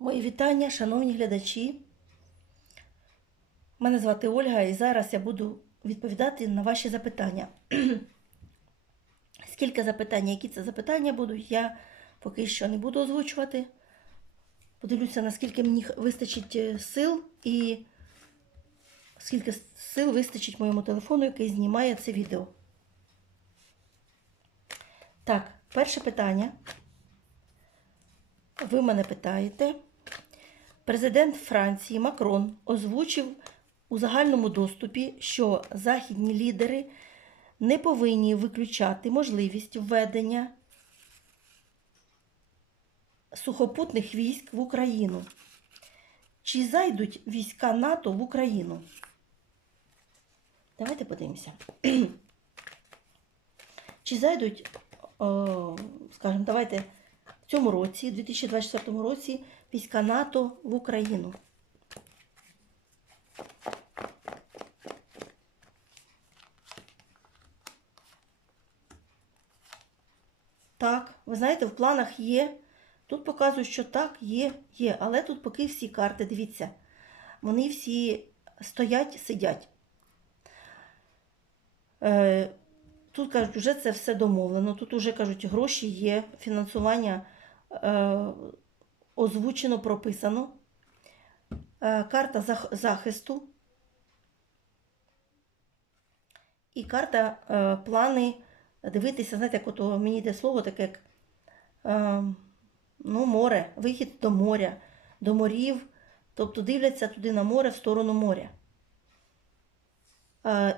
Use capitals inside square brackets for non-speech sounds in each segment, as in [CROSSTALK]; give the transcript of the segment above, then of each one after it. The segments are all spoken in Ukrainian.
Мої вітання, шановні глядачі. Мене звати Ольга, і зараз я буду відповідати на ваші запитання. [CLEARS THROAT] Скільки запитань, які це запитання будуть, я поки що не буду озвучувати. Подивлюся, наскільки мені вистачить е, сил і скільки сил вистачить моєму телефону, який знімає це відео. Так, перше питання. Ви мене питаєте. Президент Франції Макрон озвучив у загальному доступі, що західні лідери не повинні виключати можливість введення сухопутних військ в Україну. Чи зайдуть війська НАТО в Україну? Давайте подивимося. [CLEARS THROAT] Чи зайдуть, скажімо, давайте в цьому році, 2024 році, війська НАТО в Україну? Так, ви знаєте, в планах є. Тут показують, що так, є, є. Але тут поки всі карти, дивіться, вони всі стоять, сидять. Е, тут кажуть, вже це все домовлено. Тут вже кажуть, гроші є, фінансування е, озвучено, прописано. Е, карта захисту. І карта е, плани дивитися, знаєте, як от мені йде слово таке, як е, ну, море, вихід до моря, до морів, тобто дивляться туди на море в сторону моря.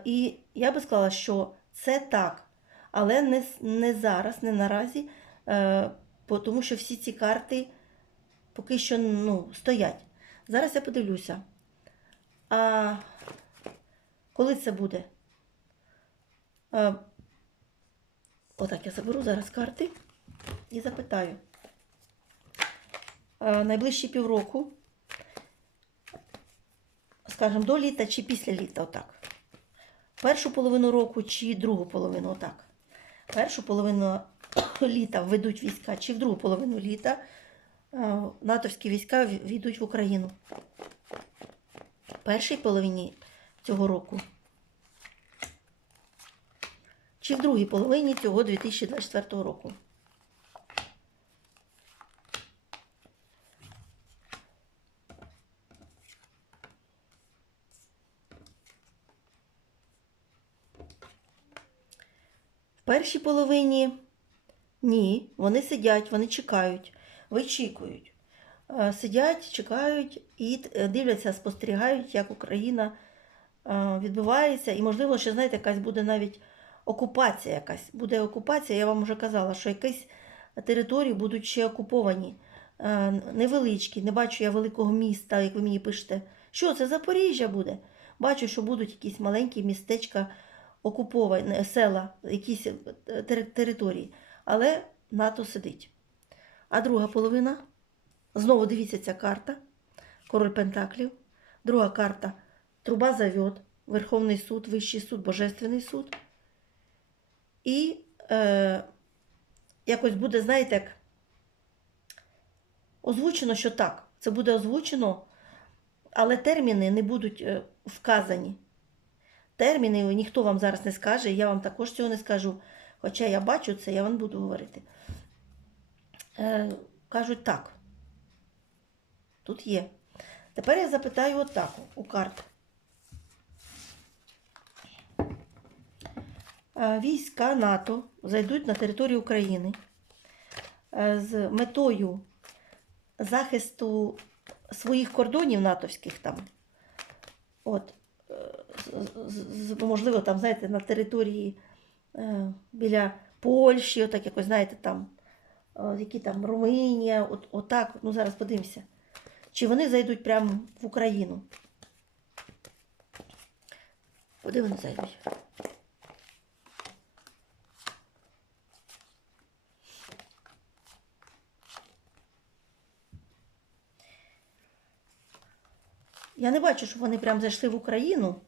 І я би сказала, що це так, але не, не зараз, не наразі, тому що всі ці карти поки що ну, стоять. Зараз я подивлюся. А коли це буде? Е, Отак я заберу зараз карти і запитаю. Е, Найближчі півроку, скажімо, до літа чи після літа, отак. Першу половину року чи другу половину, отак. Першу половину літа введуть війська, чи в другу половину літа натовські війська війдуть в Україну. В першій половині цього року чи в другій половині цього 2024 року. В першій половині ні, вони сидять, вони чекають, вичікують. Е, Сидять, чекають і е, дивляться, спостерігають, як Україна е, відбувається. І, можливо, ще, знаєте, якась буде навіть окупація якась. Буде окупація, я вам вже казала, що якісь території будуть ще окуповані. Невеличкі, не бачу я великого міста, як ви мені пишете. Що це Запоріжжя буде? Бачу, що будуть якісь маленькі містечка окуповані, села, якісь території. Але НАТО сидить. А друга половина, знову дивіться ця карта, король Пентаклів. Друга карта труба завод, Верховний суд, Вищий суд, Божественний суд. І е, якось буде, знаєте, як озвучено, що так, це буде озвучено, але терміни не будуть е, вказані. Терміни ніхто вам зараз не скаже, я вам також цього не скажу. Хоча я бачу це, я вам буду говорити. Е, кажуть так. Тут є. Тепер я запитаю отак у карт. Е, Війська НАТО зайдуть на територію України е, з метою захисту своїх кордонів натовських там. От, можливо, там, знаєте, на території біля Польщі, отак якось, знаєте, там, які там Румунія, от, отак, ну зараз подивимося. Чи вони зайдуть прямо в Україну? Куди вони зайдуть? Я не бачу, щоб вони прям зайшли в Україну.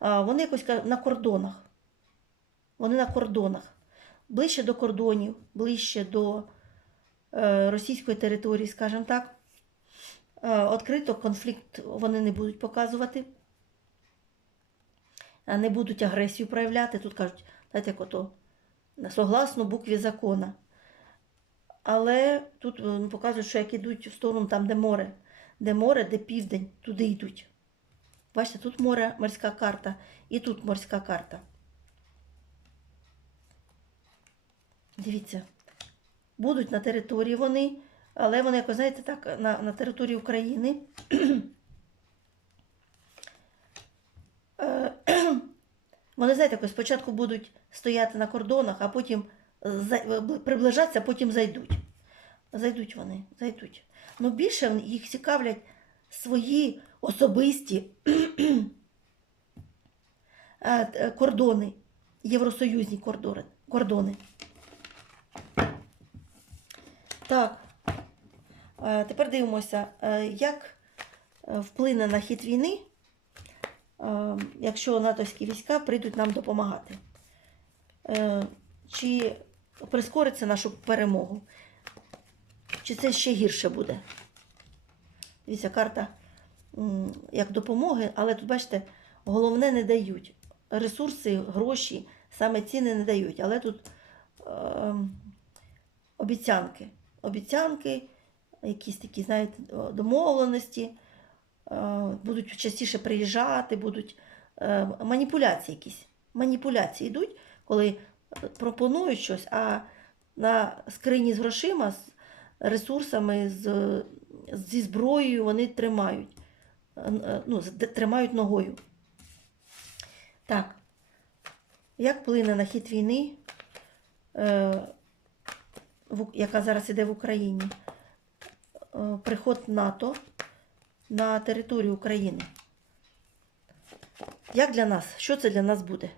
Вони якось на кордонах. Вони на кордонах. Ближче до кордонів, ближче до е, російської території, скажімо так. Е, Відкрито конфлікт вони не будуть показувати, е, не будуть агресію проявляти. Тут кажуть, знаєте, як ото, согласно букві закона. Але тут е, показують, що як ідуть в сторону там, де море, де море, де південь, туди йдуть. Бачите, тут море, морська карта, і тут морська карта. Дивіться, будуть на території вони, але вони, як ви знаєте, так, на, на території України. Е, [CLEARS THROAT] Вони, знаєте, спочатку будуть стояти на кордонах, а потім приближатися, а потім зайдуть. Зайдуть вони, зайдуть. Ну більше їх цікавлять свої особисті [CLEARS THROAT] е, кордони, євросоюзні кордони. Так, е, тепер дивимося, е, як е, вплине на хід війни, якщо натовські війська прийдуть нам допомагати. Чи прискориться нашу перемогу? Чи це ще гірше буде? Дивіться, карта як допомоги, але тут, бачите, головне не дають. Ресурси, гроші, саме ціни не дають. Але тут е, обіцянки. Обіцянки, якісь такі, знаєте, домовленості, е, будуть частіше приїжджати, будуть е, маніпуляції якісь. Маніпуляції йдуть, коли пропонують щось, а на скрині з грошима, з ресурсами, з, зі зброєю вони тримають. Е, е, Ну, тримають ногою. Так. Як вплине на хід війни, е, яка зараз іде в Україні? Е, Приход НАТО на територію України. Як для нас? Що це для нас буде?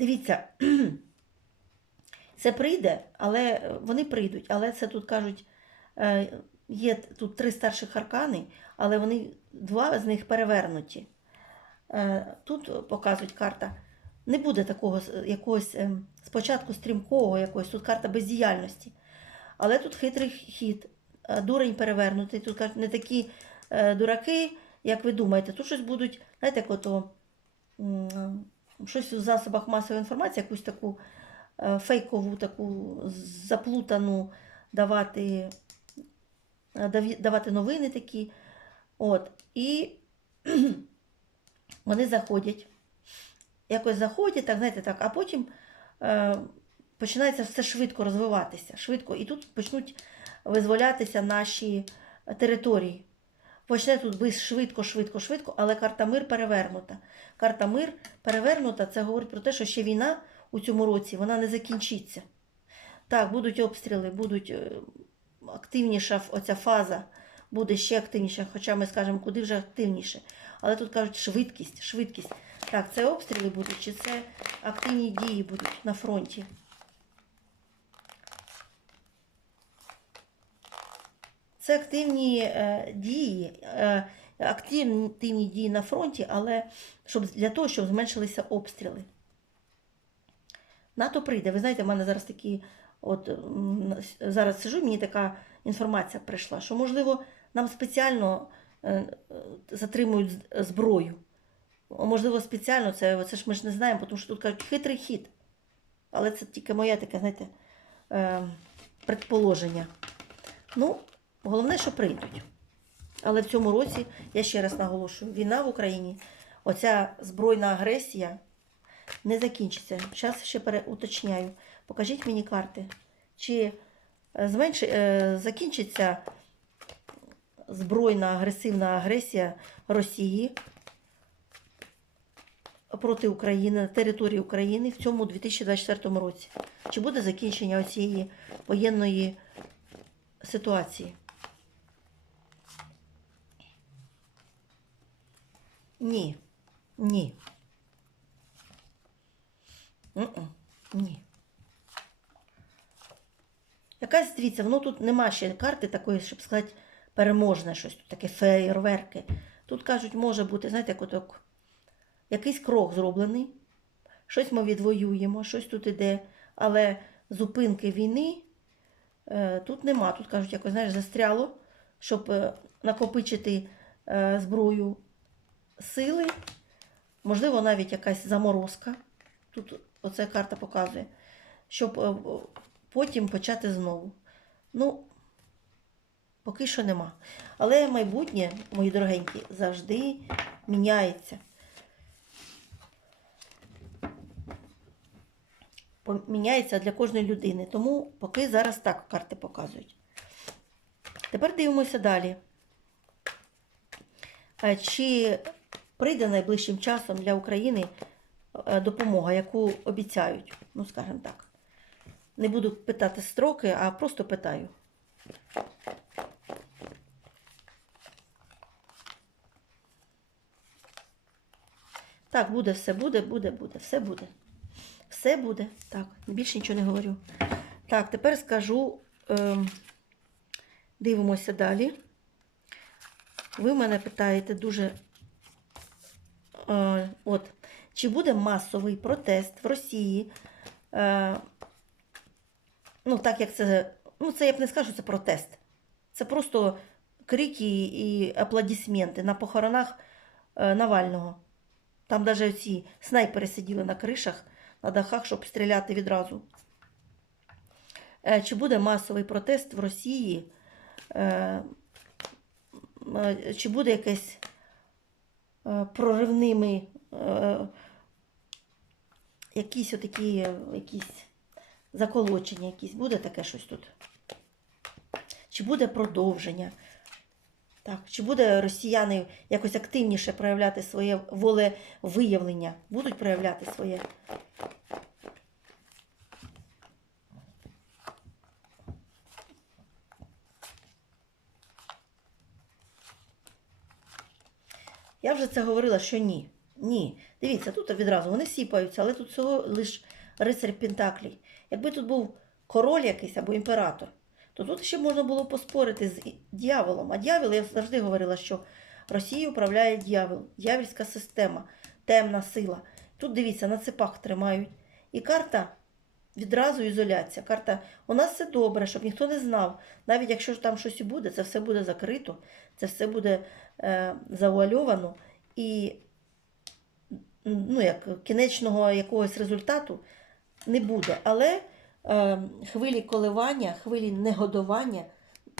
Дивіться, [CLEARS THROAT] це прийде, але вони прийдуть. Але це тут кажуть, е, є тут три старших аркани, але вони два з них перевернуті. Е, Тут показують карта. Не буде такого якогось ем, спочатку стрімкого якогось, тут карта бездіяльності. Але тут хитрий хід, е, дурень перевернутий. Тут кажуть, не такі е, дураки, як ви думаєте. Тут щось будуть, знаєте, як ото, щось у засобах масової інформації, якусь таку е, фейкову, таку заплутану давати, е, давати новини такі. От. І [CLEARS THROAT] вони заходять. Якось заходять, так, знаєте, так, а потім е, починається все швидко розвиватися. Швидко. І тут почнуть визволятися наші території. Почне тут бити швидко, швидко, швидко, але карта мир перевернута. Карта мир перевернута, це говорить про те, що ще війна у цьому році вона не закінчиться. Так, будуть обстріли, будуть е, активніша оця фаза, буде ще активніша, хоча ми скажемо, куди вже активніше. Але тут кажуть швидкість, швидкість. Так, це обстріли будуть, чи це активні дії будуть на фронті? Це активні е, дії, е, активні дії на фронті, але щоб, для того, щоб зменшилися обстріли. НАТО прийде. Ви знаєте, в мене зараз такі, от зараз сижу, мені така інформація прийшла, що, можливо, нам спеціально е, затримують зброю. Можливо, спеціально, це, це ж ми ж не знаємо, тому що тут кажуть хитрий хід. Але це тільки моє таке, знаєте, е, предположення. Ну, головне, що прийдуть. Але в цьому році, я ще раз наголошую, війна в Україні, оця збройна агресія не закінчиться. Зараз ще переуточняю. Покажіть мені карти. Чи е, зменши, е, закінчиться збройна агресивна агресія Росії проти України на території України в цьому 2024 році? Чи буде закінчення цієї воєнної ситуації? Ні. Ні. Ні. Якась, дивіться, воно тут нема ще карти такої, щоб сказати, переможне щось, тут таке фейерверки. Тут кажуть, може бути, знаєте, як отак, якийсь крок зроблений, щось ми відвоюємо, щось тут іде, але зупинки війни е, тут нема. Тут кажуть, якось знаєш, застряло, щоб е, накопичити е, зброю сили, можливо, навіть якась заморозка. Тут оця карта показує, щоб е, потім почати знову. Ну, поки що нема. Але майбутнє, мої дорогенькі, завжди міняється. Міняється для кожної людини. Тому поки зараз так карти показують. Тепер дивимося далі. Е, Чи прийде найближчим часом для України е, допомога, яку обіцяють? Ну, скажімо так. Не буду питати строки, а просто питаю. Так, буде, все буде, буде, буде, все буде. Все буде. Так, більше нічого не говорю. Так, тепер скажу, ем, дивимося далі. Ви мене питаєте дуже. Е, от, чи буде масовий протест в Росії? Е, ну, так як це. Ну, це я б не скажу, це протест. Це просто крики і аплодисменти на похоронах е, Навального. Там навіть ці снайпери сиділи на кришах, на дахах, щоб стріляти відразу. Чи буде масовий протест в Росії? Чи буде якесь проривними е, якісь отакі е, якісь заколочення, якісь буде таке щось тут? Чи буде продовження? Так, чи буде росіяни якось активніше проявляти своє волевиявлення? Будуть проявляти своє? Я вже це говорила, що ні. Ні. Дивіться, тут відразу вони сіпаються, але тут всього лише рицарь Пентаклій. Якби тут був король якийсь або імператор, то тут ще можна було поспорити з дьяволом. А дьявол, я завжди говорила, що Росією управляє дьявол, дьявольська система, темна сила. Тут дивіться, на цепах тримають. І карта відразу ізоляція. Карта у нас все добре, щоб ніхто не знав. Навіть якщо там щось і буде, це все буде закрито, це все буде е, завуальовано. І ну, як, кінечного якогось результату не буде. Але е, хвилі коливання, хвилі негодування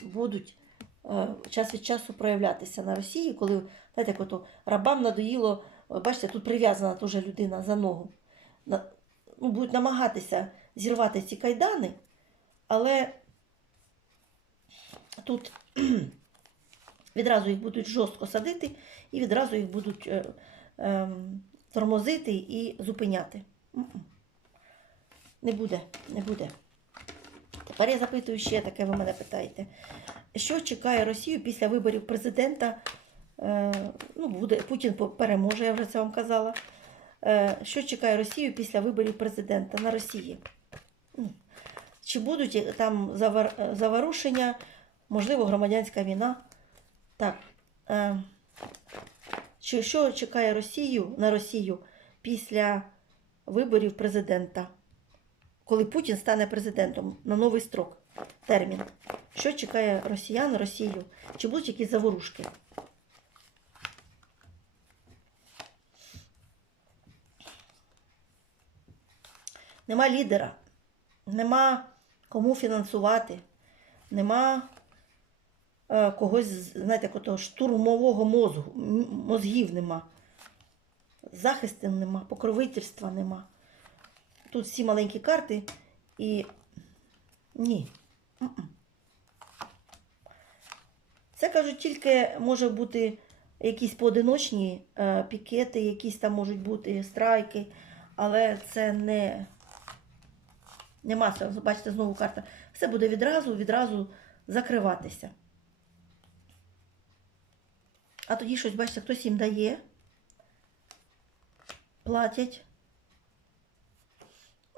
будуть е, час від часу проявлятися на Росії, коли, знаєте, як рабам надоїло, бачите, тут прив'язана людина за ногу. На, ну, будуть намагатися зірвати ці кайдани, але тут [CLEARS THROAT] відразу їх будуть жорстко садити і відразу їх будуть е, е, тормозити і зупиняти. Не буде, не буде. Тепер я запитую ще таке, ви мене питаєте. Що чекає Росію після виборів президента? Е, ну, буде, Путін переможе, я вже це вам казала. Е, що чекає Росію після виборів президента на Росії? Ну, Чи будуть е, там е, заворушення, можливо, громадянська війна? Так. Е, чи що чекає Росію на Росію після виборів президента? коли Путін стане президентом на новий строк, термін. Що чекає росіян, Росію? Чи будуть якісь заворушки? Нема лідера, нема кому фінансувати, нема е, когось, знаєте, як штурмового мозгу, мозгів нема, захисту нема, покровительства нема. Тут всі маленькі карти і ні. Це кажуть, тільки може бути якісь поодиночні е, пікети, якісь там можуть бути страйки, але це не, не масово. Бачите, знову карта. Все буде відразу, відразу закриватися. А тоді щось, бачите, хтось їм дає, платять.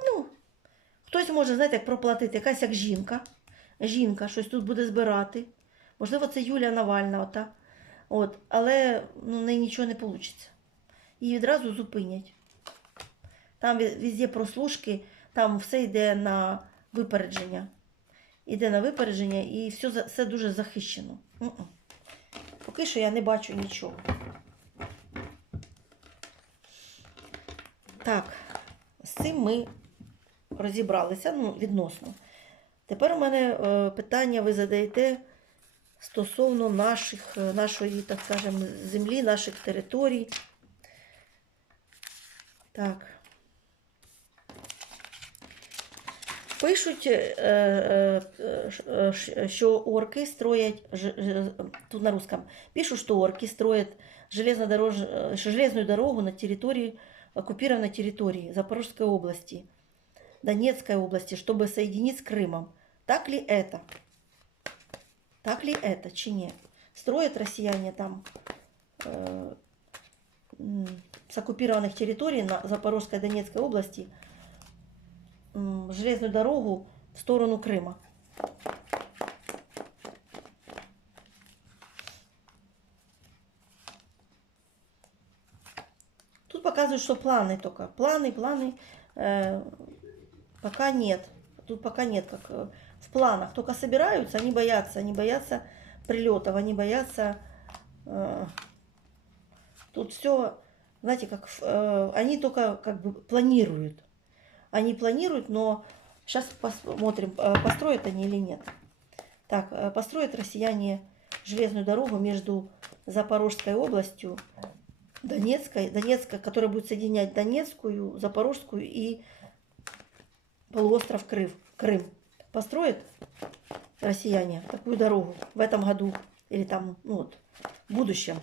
Ну, хтось може, знаєте, як проплатити, якась як жінка. жінка щось тут буде збирати. Можливо, це Юлія Навальна, ота. От, але ну, в неї нічого не вийде. Її відразу зупинять. Там везде прослушки, там все йде на випередження. Йде на випередження і все, все дуже захищено. М-м. Поки що я не бачу нічого. Так, з цим ми розібралися ну, відносно. Тепер у мене е, питання ви задаєте стосовно наших, е, нашої, так скажемо, землі, наших територій. Так. Пишуть, що орки строять, тут на русском, пишут, что орки строят железнодорож... железную дорогу на территории, оккупированной территории Запорожской области, Донецкой области, чтобы соединить с Крымом. Так ли это? Так ли это, чи ні? Строят россияне там э, с оккупированных территорий на Запорожской Донецкой области железную дорогу в сторону Крыма. Тут показывают, что планы только. Планы, планы. э, пока нет. Тут пока нет, как э, в планах. Только собираются, они боятся. Они боятся прилетов, они боятся... э, тут все, знаете, как... э, они только как бы планируют. Они планируют, но сейчас посмотрим, э, построят они или нет. Так, э, построят россияне железную дорогу между Запорожской областью, Донецкой, Донецкая, которая будет соединять Донецкую, Запорожскую и полуостров Крым. Крым. Построят россияне такую дорогу в этом году или там, ну вот, в будущем.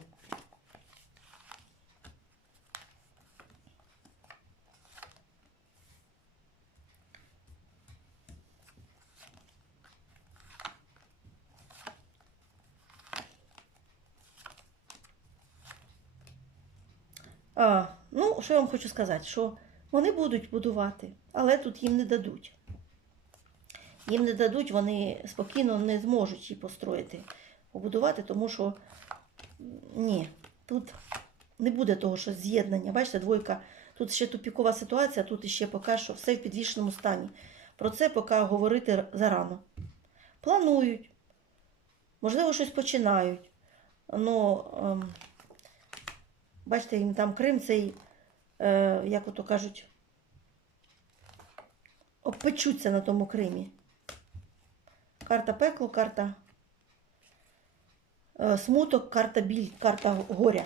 А, ну, що я вам хочу сказати, що вони будуть будувати, але тут їм не дадуть. Їм не дадуть, вони спокійно не зможуть її построїти, побудувати, тому що ні, тут не буде того, що з'єднання. Бачите, двойка, тут ще тупікова ситуація, тут ще поки що все в підвішеному стані. Про це поки говорити зарано. Планують, можливо, щось починають. Ну, ем, бачите, їм там Крим цей, е, як ото кажуть, обпечуться на тому Кримі. Карта пекло, карта е, смуток, карта біль, карта горя.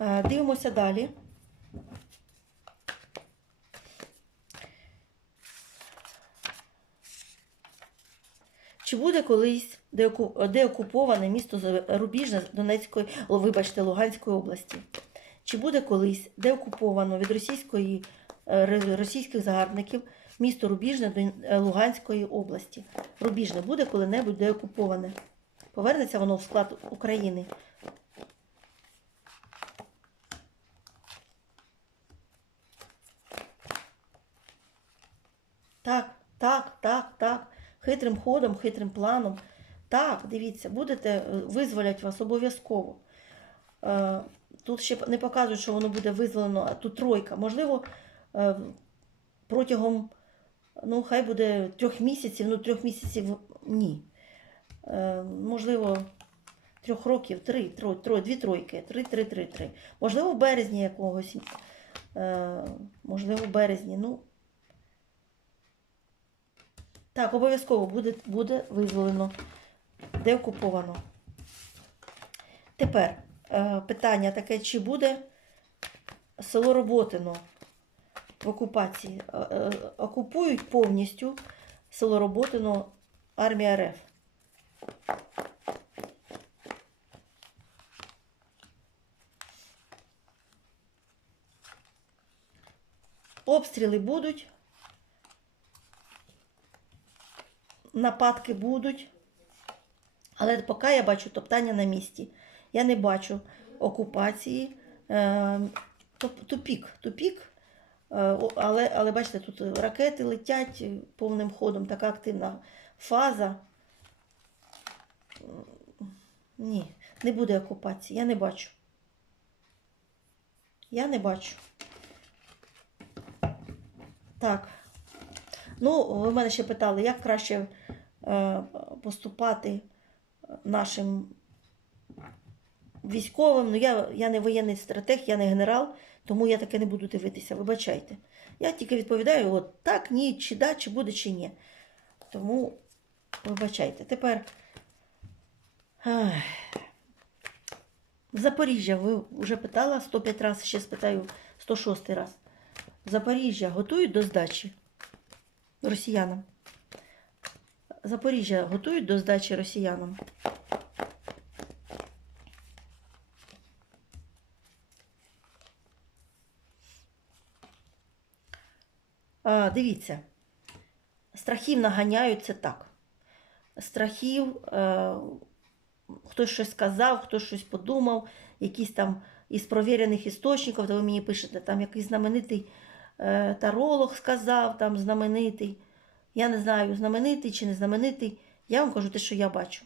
Е, Дивимося далі. Чи буде колись деокуповане місто Рубіжне Донецької, вибачте, Луганської області? Чи буде колись деокуповано від російської, е, російських загарбників місто Рубіжне Дон- е, Луганської області? Рубіжне буде коли-небудь деокуповане? Повернеться воно в склад України? Так, так, так, так. Хитрим ходом, хитрим планом. Так, дивіться, будете е, визволять вас обов'язково. Е, Тут ще не показують, що воно буде визволено, а тут тройка. Можливо, е, протягом, ну, хай буде трьох місяців, ну, трьох місяців ні. Можливо, трьох років, три, троє, троє, дві тройки, три, три, три, три. Можливо, в березні якогось. Можливо, в березні. Ну, так, обов'язково буде, буде визволено, де окуповано. Тепер е, питання таке, чи буде село Роботино в окупації? Е, е, окупують повністю село Роботино армія РФ. Обстріли будуть. Нападки будуть. Але поки я бачу топтання на місці. Я не бачу окупації. Е, тупік. Тупік. Е, Але, але бачите, тут ракети летять повним ходом, така активна фаза. Ні, не буде окупації, я не бачу. Я не бачу. Так. Ну, ви мене ще питали, як краще поступати нашим військовим. Ну, я, я не воєнний стратег, я не генерал, тому я таке не буду дивитися, вибачайте. Я тільки відповідаю, от так, ні, чи да, чи буде, чи ні. Тому вибачайте. Тепер. Запоріжжя, ви вже питала 105 разів, ще спитаю 106 раз. Запоріжжя готують до здачі росіянам? Запоріжжя готують до здачі росіянам? А, дивіться, страхів наганяють це так. Страхів, е, хтось щось сказав, хтось щось подумав, якісь там із провірених істочників, то ви мені пишете, там якийсь знаменитий е, таролог сказав, там знаменитий. Я не знаю, знаменитий чи не знаменитий. Я вам кажу те, що я бачу.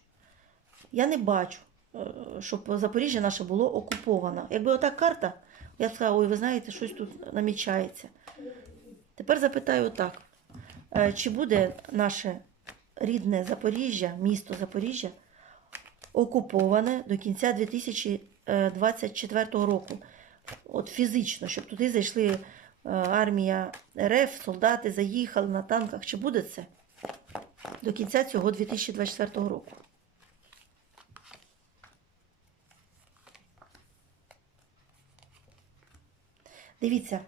Я не бачу, е, щоб Запоріжжя наше було окуповано. Якби ота карта, я б сказала, ой, ви знаєте, щось тут намічається. Тепер запитаю так: Е, чи буде наше рідне Запоріжжя, місто Запоріжжя, окуповане до кінця 2024 року? От фізично, щоб туди зайшли е, армія РФ, солдати заїхали на танках. Чи буде це до кінця цього 2024 року? Дивіться,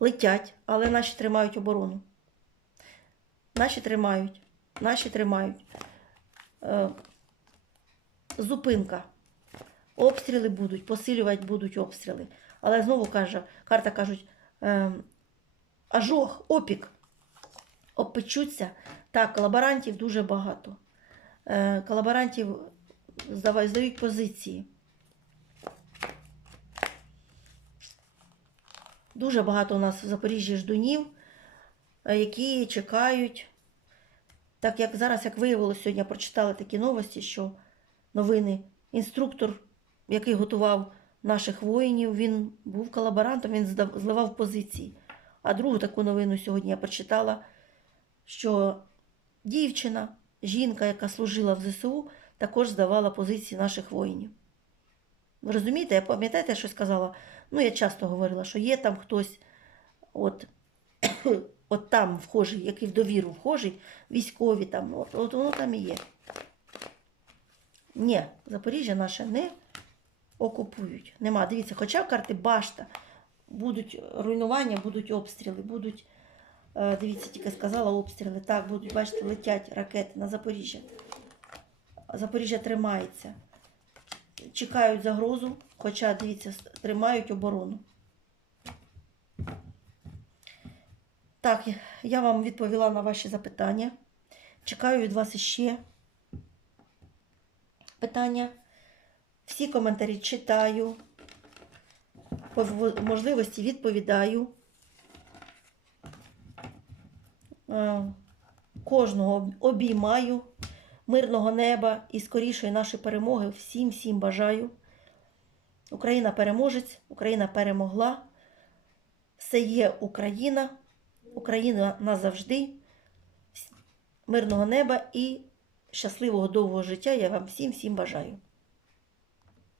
летять, але наші тримають оборону. Наші тримають, наші тримають. Е, зупинка. Обстріли будуть, посилювати будуть обстріли. Але знову каже, карта кажуть, е, ажог, опік. Обпечуться. Так, колаборантів дуже багато. Е, колаборантів здають позиції. Дуже багато у нас в Запоріжжі ждунів, е, які чекають. Так як зараз, як виявилося, сьогодні я прочитала такі новості, що новини. Інструктор, який готував наших воїнів, він був колаборантом, він зливав позиції. А другу таку новину сьогодні я прочитала, що дівчина, жінка, яка служила в ЗСУ, також здавала позиції наших воїнів. Ви розумієте, я пам'ятаєте, щось сказала? Ну, я часто говорила, що є там хтось, от, [COUGHS] от там вхожий, який в довіру вхожий, військові там, от, от воно там і є. Ні, Запоріжжя наше не окупують. Нема. Дивіться, хоча карти башта, будуть руйнування, будуть обстріли, будуть, е, дивіться, тільки сказала обстріли. Так, будуть, бачите, летять ракети на Запоріжжя. Запоріжжя тримається. Чекають загрозу, хоча, дивіться, тримають оборону. Так, я- вам відповіла на ваші запитання. Чекаю від вас іще питання. Всі коментарі читаю. По можливості відповідаю. Е, Кожного обіймаю. Мирного неба і скорішої нашої перемоги. Всім всім бажаю. Україна переможець, Україна перемогла. Все є Україна. Україна назавжди. Мирного неба і щасливого довгого життя я вам всім всім бажаю.